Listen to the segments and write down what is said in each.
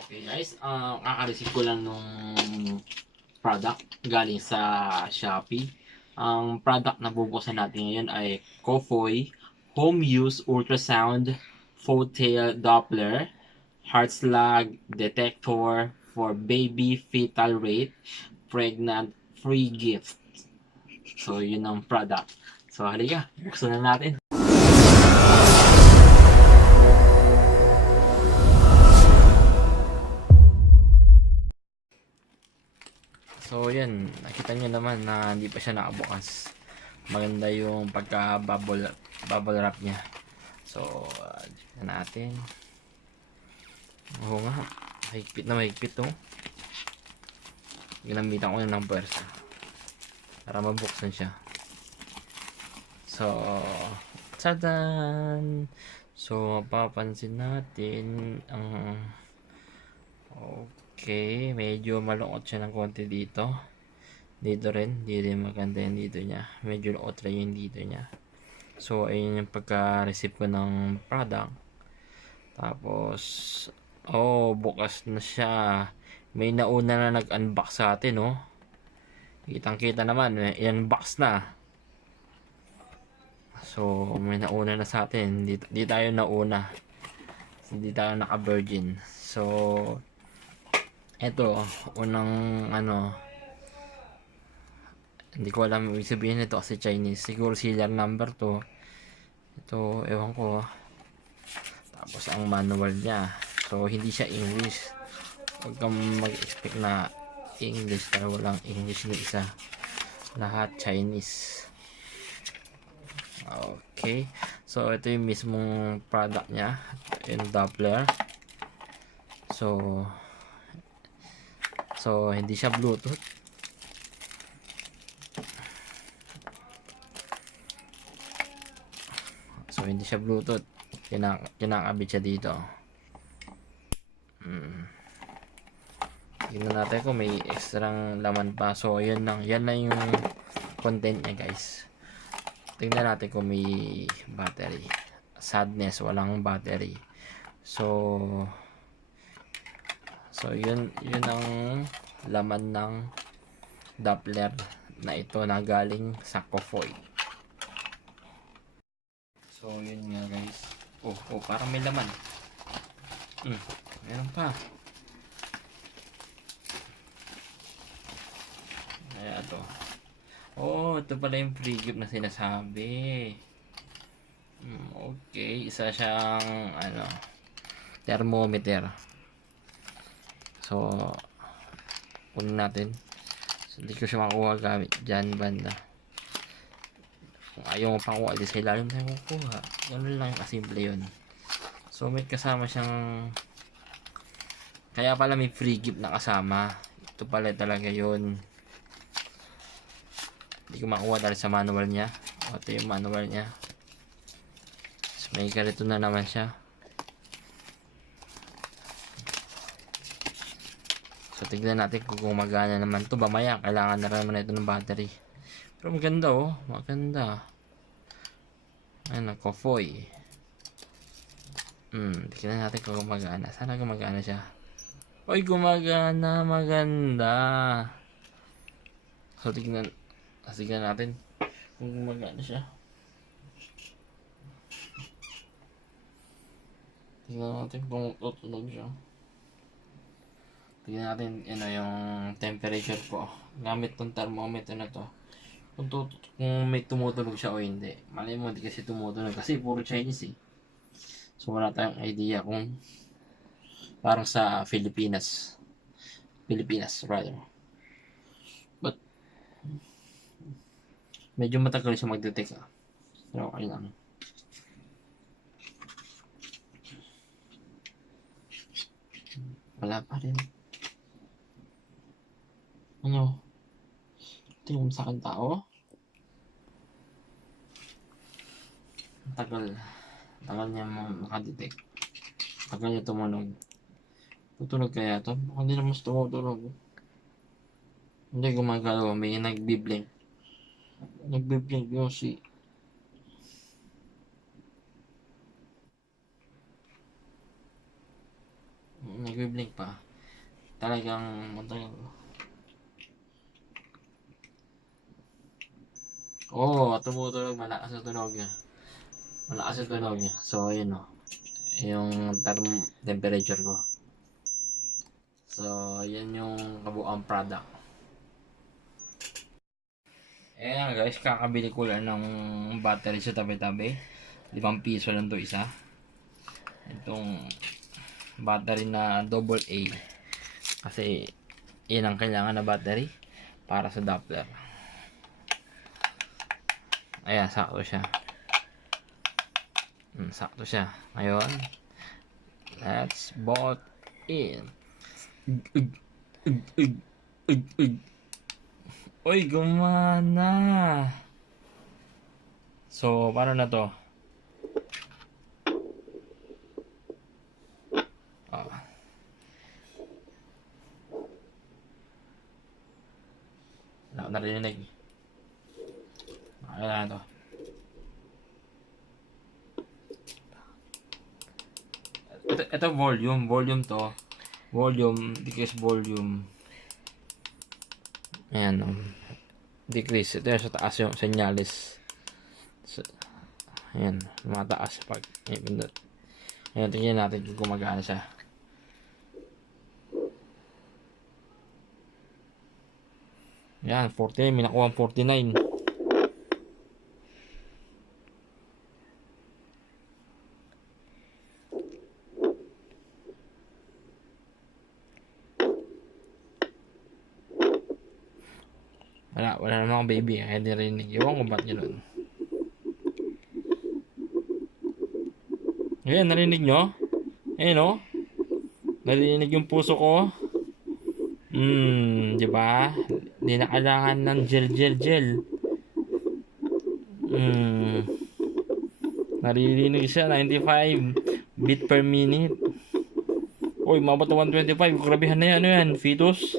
Okay guys, kaka-receive ko lang nung product galing sa Shopee. Ang product na bubuksan natin ngayon ay Kofoy Home Use Ultrasound Fotail Doppler Heart Slug Detector for Baby Fetal Rate Pregnant Free Gift. So yun ang product. So halika, buksan na natin. So yan, nakita nyo naman na hindi pa siya nakabukas. Maganda yung pagka bubble wrap niya. So, natin. Oo nga, mahigpit to. Ginamitan ko ng pwersa para mabuksan siya. So, tadan! So, mapapansin natin ang okay, medyo malungkot siya ng konti dito. Dito rin, hindi rin maganda yung dito niya. Medyo lungkot rin yung dito niya. So, ayun yung pagka-receive ko ng product. Tapos, bukas na siya. May nauna na nag-unbox sa atin, oh. Kitang-kita naman, i-unbox na. So, may nauna na sa atin. Di tayo nauna. Hindi tayo naka-virgin. So, eto, unang hindi ko alam ibig sabihin nito kasi Chinese. Siguro serial number to. Ito, ewan ko. Tapos ang manual niya. So, hindi siya English. Huwag kang mag-expect na English dahil walang English na isa. Lahat Chinese. Okay. So, ito yung mismong product niya. Yung Doppler. So, hindi siya Bluetooth. So, hindi siya Bluetooth. Kinakabit siya dito. Tingnan natin kung may extrang laman pa. So, yan lang yung content niya, guys. Tingnan natin kung may battery. Sadness, walang battery. So yun ang laman ng Doppler na ito na galing sa Kofoy. So yun nga guys. Parang may laman. Meron pa. Kaya ito. Ito pala yung free gift na sinasabi. Okay, isa siyang thermometer. So, kunin natin. So, hindi ko siya makuha gamit dyan banda. Kung ayaw mo pakuha, di sa ilalim tayo kukuha. Ganun lang yung kasimple yun. So, may kasama siyang kaya pala may free gift na kasama. Ito pala talaga yun. Hindi ko makuha dahil sa manual niya. Ito yung manual niya. So, may ganito na naman siya. So, tignan natin kung gumagana naman ito. Mamaya, kailangan na naman ito ng battery. Pero maganda, oh. Maganda. Ayan, Kofoy. Tignan natin kung gumagana. Sana gumagana siya. Gumagana. Maganda. So, tignan natin kung gumagana siya. Tignan natin kung tutunog siya. Tignan natin yung temperature ko. Gamit tong thermometer na to. Kung may tumutunog siya o hindi. Malay mo hindi kasi tumutunog kasi puro Chinese eh. So wala tayong idea kung parang sa Pilipinas rather. But medyo matagal siya mag-detect pero okay lang. Wala pa rin. Ito yung sa akin tao. Tagal niya makadetect. Tagal niya tumunog. Tutunog kaya ito? Hindi naman tumutunog. Hindi gumagalaw. May nagbiblink. Nagbiblink yung si Nagbi-blink pa. Talagang matagal. Oo, tumutulog. Malakas na tunog niya. Malakas na tunog niya. So, ayun o. Yung temperature ko. So, yan yung kabuang product. Ayan guys, kakabili ko lang ng battery sa tabi-tabi. 5 piso lang to isa. Itong battery na AA. Kasi, yan ang kailangan na battery para sa Doppler. Ayan, sakto siya. Sakto siya. Ngayon, let's bolt in. Uy, gumana. So, paano na to? Wala ko narinig. Ayan na to. Ito volume. Volume to. Volume. Decrease volume. Ayan. Decrease. Ito yung sa taas yung senyalis. So, ayan. Mataas pag ipindot. Ayan. Tingnan natin kung gumagana siya. Ayan. 49. May nakuha 49. Wala naman akong baby. Kaya di rinig. Iwan ko ba't gano'n. Ayan, narinig nyo? Ayan o. Narinig yung puso ko. Di ba? Hindi na kailangan ng gel. Naririnig siya, 95 beat per minute. Uy, mabot na 125. Grabehan na yan, ano yan? Fetus?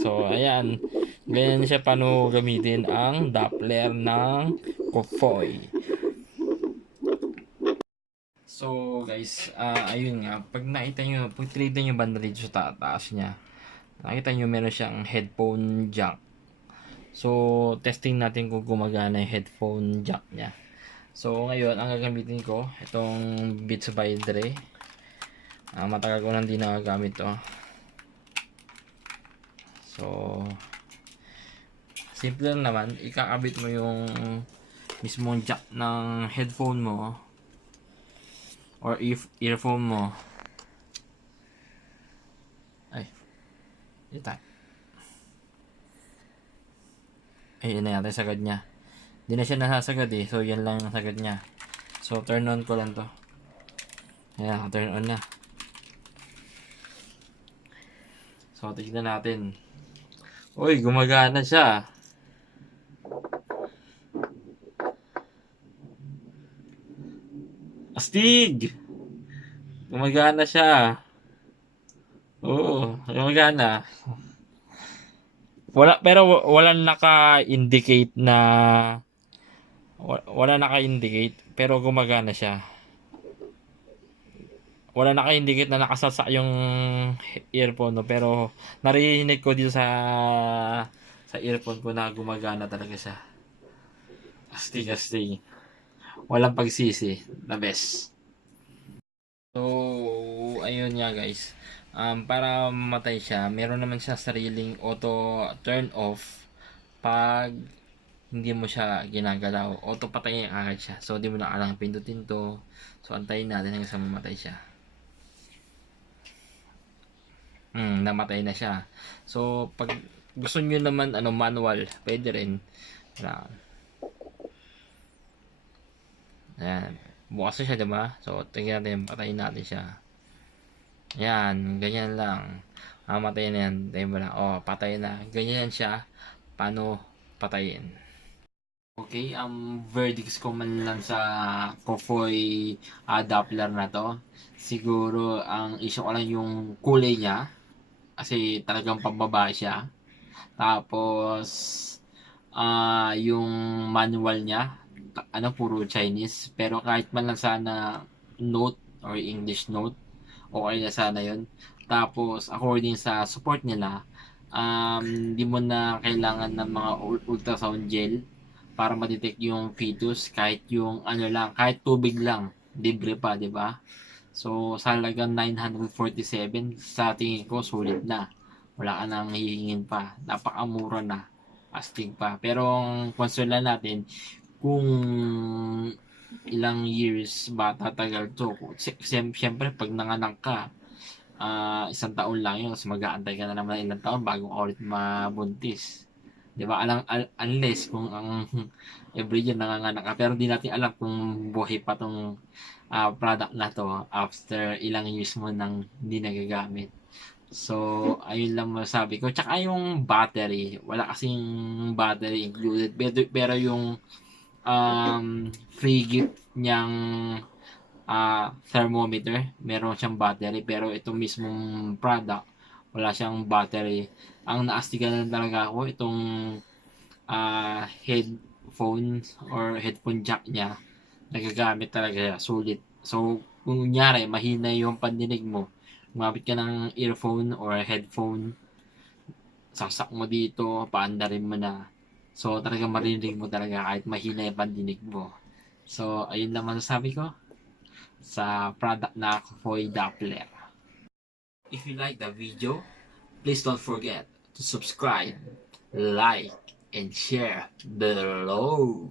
So, ayan. Ganyan siya paano gamitin ang Doppler ng Kofoy. So, guys, ayun nga. Pag nakita nyo, pag tinignan nyo banda dito sa taas niya, nakita nyo meron siyang headphone jack. So, testing natin kung gumagana yung headphone jack niya. So, ngayon, ang gagamitin ko, itong Beats by Dre. Matagal ko nang di nagagamit to. So, simple lang naman. Ikakabit mo yung mismong jack ng headphone mo or earphone mo. Ay, ito. Ayun na yata yung sagad niya. Hindi na siya nasasagad eh. So, yan lang yung sagad niya. So, turn on ko lang to. Ayan, turn on na. So, tignan natin. Uy, gumagana siya. Astig! Gumagana siya. Oo, gumagana. Wala naka-indicate na wala naka-indicate pero gumagana siya. Wala naka-indicate na nakasasa yung earphone no, pero narinig ko dito sa earphone ko na gumagana talaga siya. Astig. Walang pagsisi. The best. So, ayun nga guys. Para mamatay siya, meron naman siya sariling auto turn off pag hindi mo siya ginagalaw. Auto patayin agad siya. So, di mo na kailangan pindutin to. So, antayin natin hanggang sa mamatay siya. Namatay na siya. So, pag gusto nyo naman manual, pwede rin. Ayan. Bukas na siya, diba? So, tingnan natin, patayin natin siya. Ayan, ganyan lang. Mamatay na yan. Tingnan mo lang. Patay na. Ganyan siya. Paano patayin? Okay, verdicts ko man lang sa Kofoy Doppler na to. Siguro, ang issue ko lang yung kulay niya. Kasi talagang pababa siya. Tapos, yung manual niya, puro Chinese. Pero kahit man lang sana note or English note. Okay na sana yun. Tapos, according sa support nila, di mo na kailangan ng mga ultrasound gel para ma-detect yung fetus, kahit yung ano lang, kahit tubig lang, libre pa, di ba? So, sa halagang 947, sa tingin ko, sulit na. Wala ka nang hihingin pa. Napakamura na. Astig pa. Pero, ang concern lang natin, kung ilang years ba tatagal to. Siyempre, pag nanganak ka, isang taon lang yun. Kasi mag-aantay ka na naman ng ilang taon bago ka ulit mabuntis. Di ba? Unless kung ang every year nanganganak ka. Pero di natin alam kung buhay pa tong product na to after ilang years mo nang hindi nagagamit. So, ayun lang masabi ko. Tsaka yung battery, wala kasing battery included. Pero yung free gift niyang thermometer, meron siyang battery. Pero itong mismong product, wala siyang battery. Ang naastigan lang talaga ako, itong headphone or headphone jack niya, nagagamit talaga sulit. So, kung kunyari, mahina yung pandinig mo, gumamit ka ng earphone or headphone, saksak mo dito, paandarin mo na. So, talaga marinig mo talaga kahit mahina yung pandinig mo. So, ayun lang masasabi ko sa product na Kofoy Doppler. If you like the video, please don't forget to subscribe, like, and share below.